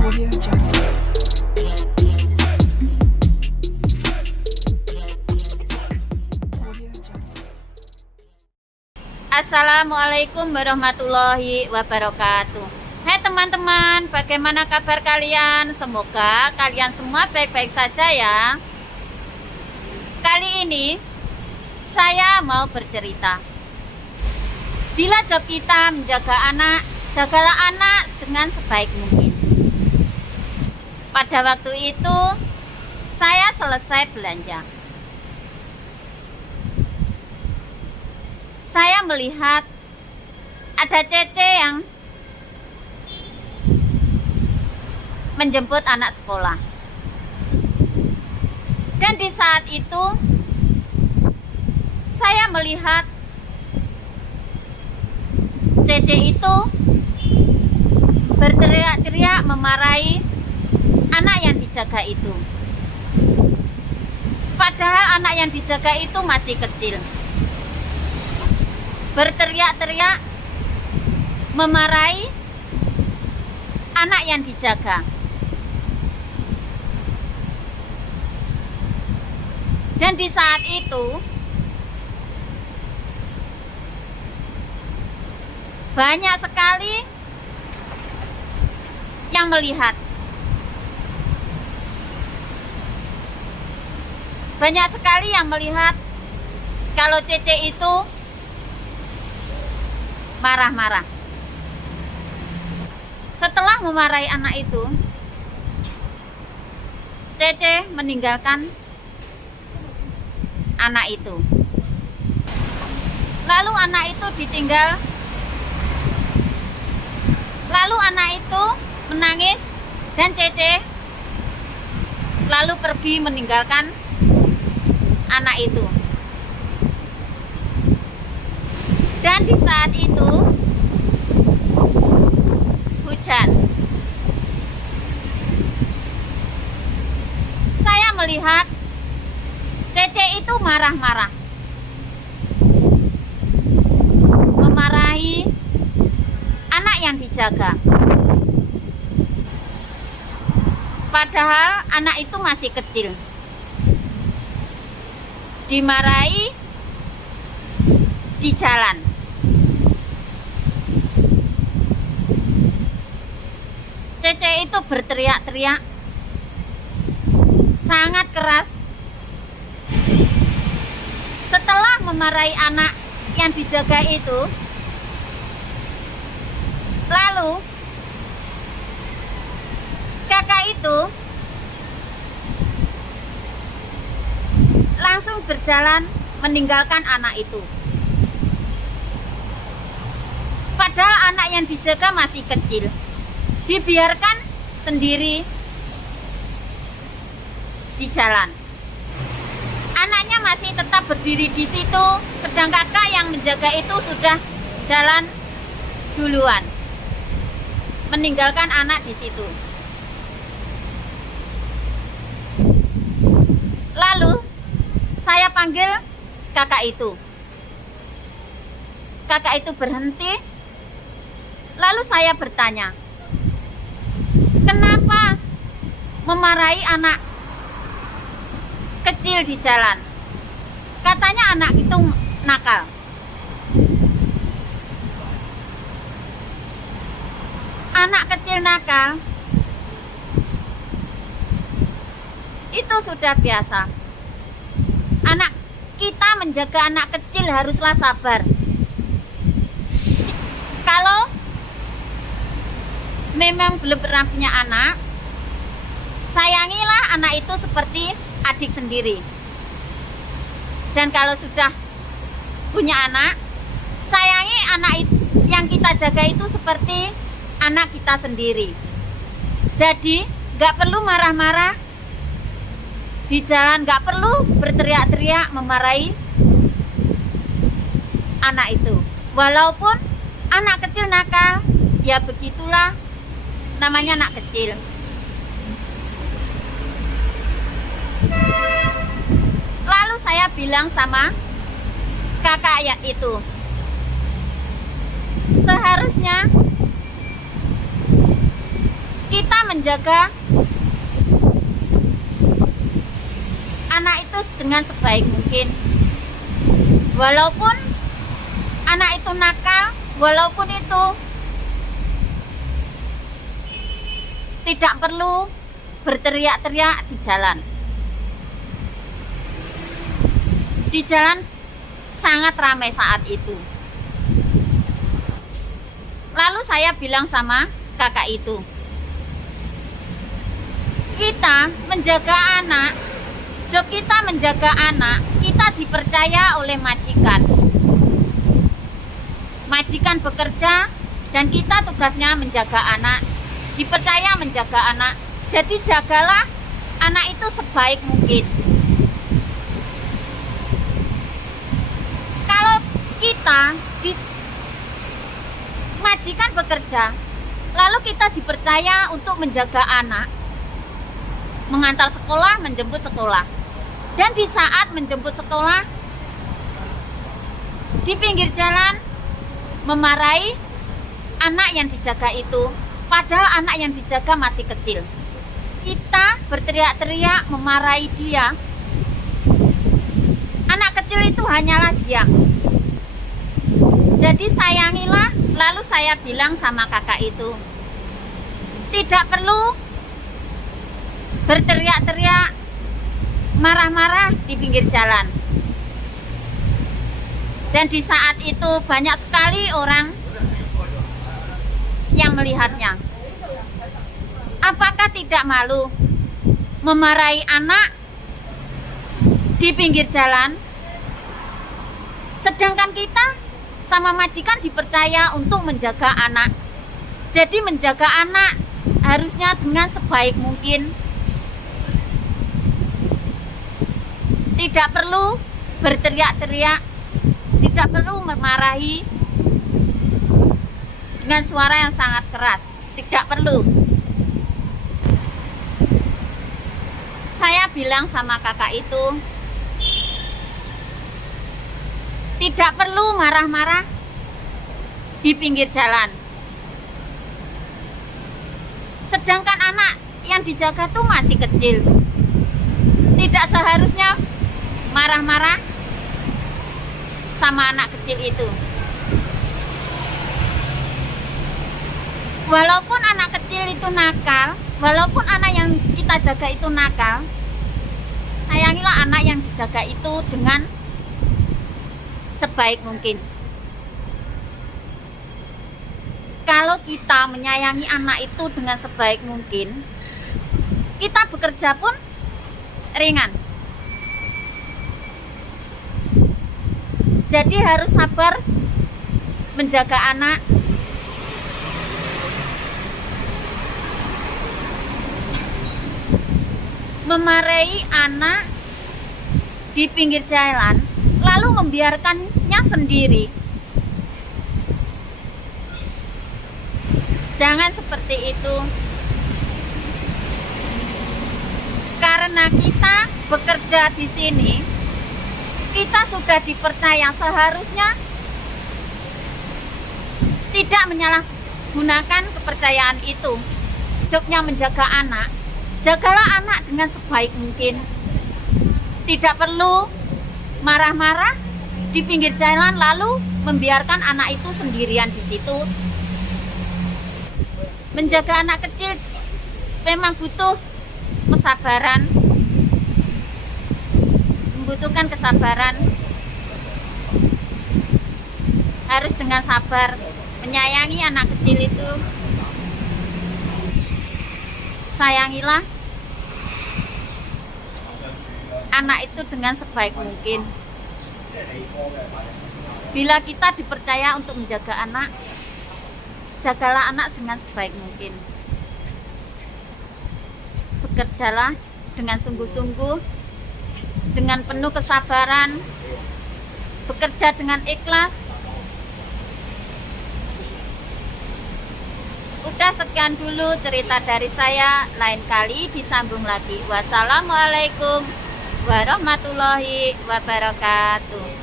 Audio Jungle. Audio Jungle. Assalamualaikum warahmatullahi wabarakatuh. Hai teman-teman, bagaimana kabar kalian? Semoga kalian semua baik-baik saja ya. Kali ini saya mau bercerita. Bila job kita menjaga anak, jagalah anak dengan sebaik mungkin. Pada waktu itu saya selesai belanja. Saya melihat ada Cece yang menjemput anak sekolah. Dan di saat itu saya melihat Cece itu berteriak-teriak memarahi anak yang dijaga itu. Padahal anak yang dijaga itu masih kecil. Berteriak-teriak memarahi anak yang dijaga. Dan di saat itu banyak sekali yang melihat. Banyak sekali yang melihat kalau Cece itu marah-marah. Setelah memarahi anak itu, Cece meninggalkan anak itu. Lalu anak itu ditinggal. Lalu anak itu menangis dan Cece lalu pergi meninggalkan anak itu. Dan di saat itu hujan. Saya melihat Cece itu marah-marah, memarahi anak yang dijaga. Padahal anak itu masih kecil. Dimarahi di jalan. Cece itu berteriak-teriak sangat keras. Setelah memarahi anak yang dijaga itu, lalu kakak itu langsung berjalan meninggalkan anak itu. Padahal anak yang dijaga masih kecil. Dibiarkan sendiri di jalan. Anaknya masih tetap berdiri di situ, sedang kakak yang menjaga itu sudah jalan duluan, meninggalkan anak di situ. Lalu saya panggil kakak itu. Kakak itu berhenti. Lalu saya bertanya, kenapa memarahi anak kecil di jalan? Katanya anak itu nakal. Anak kecil nakal itu sudah biasa. Anak kita menjaga anak kecil haruslah sabar. Kalau memang belum pernah punya anak, sayangilah anak itu seperti adik sendiri. Dan kalau sudah punya anak, sayangi anak yang kita jaga itu seperti anak kita sendiri. Jadi gak perlu marah-marah di jalan, gak perlu berteriak-teriak memarahi anak itu. Walaupun anak kecil nakal, ya begitulah, namanya anak kecil. Lalu saya bilang sama kakak ya itu, seharusnya kita menjaga anak itu dengan sebaik mungkin. Walaupun anak itu nakal, walaupun itu tidak perlu berteriak-teriak di jalan. Di jalan sangat ramai saat itu. Lalu saya bilang sama kakak itu, kita menjaga anak, job kita menjaga anak, kita dipercaya oleh majikan. Majikan bekerja dan kita tugasnya menjaga anak, dipercaya menjaga anak. Jadi jagalah anak itu sebaik mungkin. Kalau kita majikan bekerja, lalu kita dipercaya untuk menjaga anak, mengantar sekolah, menjemput sekolah. Dan di saat menjemput sekolah, di pinggir jalan memarahi anak yang dijaga itu, padahal anak yang dijaga masih kecil. Kita berteriak-teriak memarahi dia. Anak kecil itu hanyalah diam. Jadi sayangilah. Lalu saya bilang sama kakak itu, tidak perlu berteriak-teriak, marah-marah di pinggir jalan. Dan di saat itu banyak sekali orang yang melihatnya. Apakah tidak malu memarahi anak di pinggir jalan? Sedangkan kita sama majikan dipercaya untuk menjaga anak. Jadi menjaga anak harusnya dengan sebaik mungkin. Tidak perlu berteriak-teriak, tidak perlu memarahi dengan suara yang sangat keras. Tidak perlu. Saya bilang sama kakak itu, tidak perlu marah-marah di pinggir jalan. Sedangkan anak yang dijaga tuh masih kecil. Tidak seharusnya marah-marah sama anak kecil itu. Walaupun anak kecil itu nakal, walaupun anak yang kita jaga itu nakal, sayangilah anak yang dijaga itu dengan sebaik mungkin. Kalau kita menyayangi anak itu dengan sebaik mungkin, kita bekerja pun ringan. Jadi harus sabar menjaga anak. Memarahi anak di pinggir jalan, lalu membiarkannya sendiri. Jangan seperti itu. Karena kita bekerja di sini, kita sudah dipercaya, seharusnya tidak menyalahgunakan kepercayaan itu. Jobnya menjaga anak, jagalah anak dengan sebaik mungkin. Tidak perlu marah-marah di pinggir jalan lalu membiarkan anak itu sendirian di situ. Menjaga anak kecil memang butuh kesabaran, membutuhkan kesabaran. Harus dengan sabar menyayangi anak kecil itu. Sayangilah anak itu dengan sebaik mungkin. Bila kita dipercaya untuk menjaga anak, jagalah anak dengan sebaik mungkin. Bekerjalah dengan sungguh-sungguh, dengan penuh kesabaran, bekerja dengan ikhlas. Udah sekian dulu cerita dari saya, lain kali disambung lagi. Wassalamualaikum warahmatullahi wabarakatuh.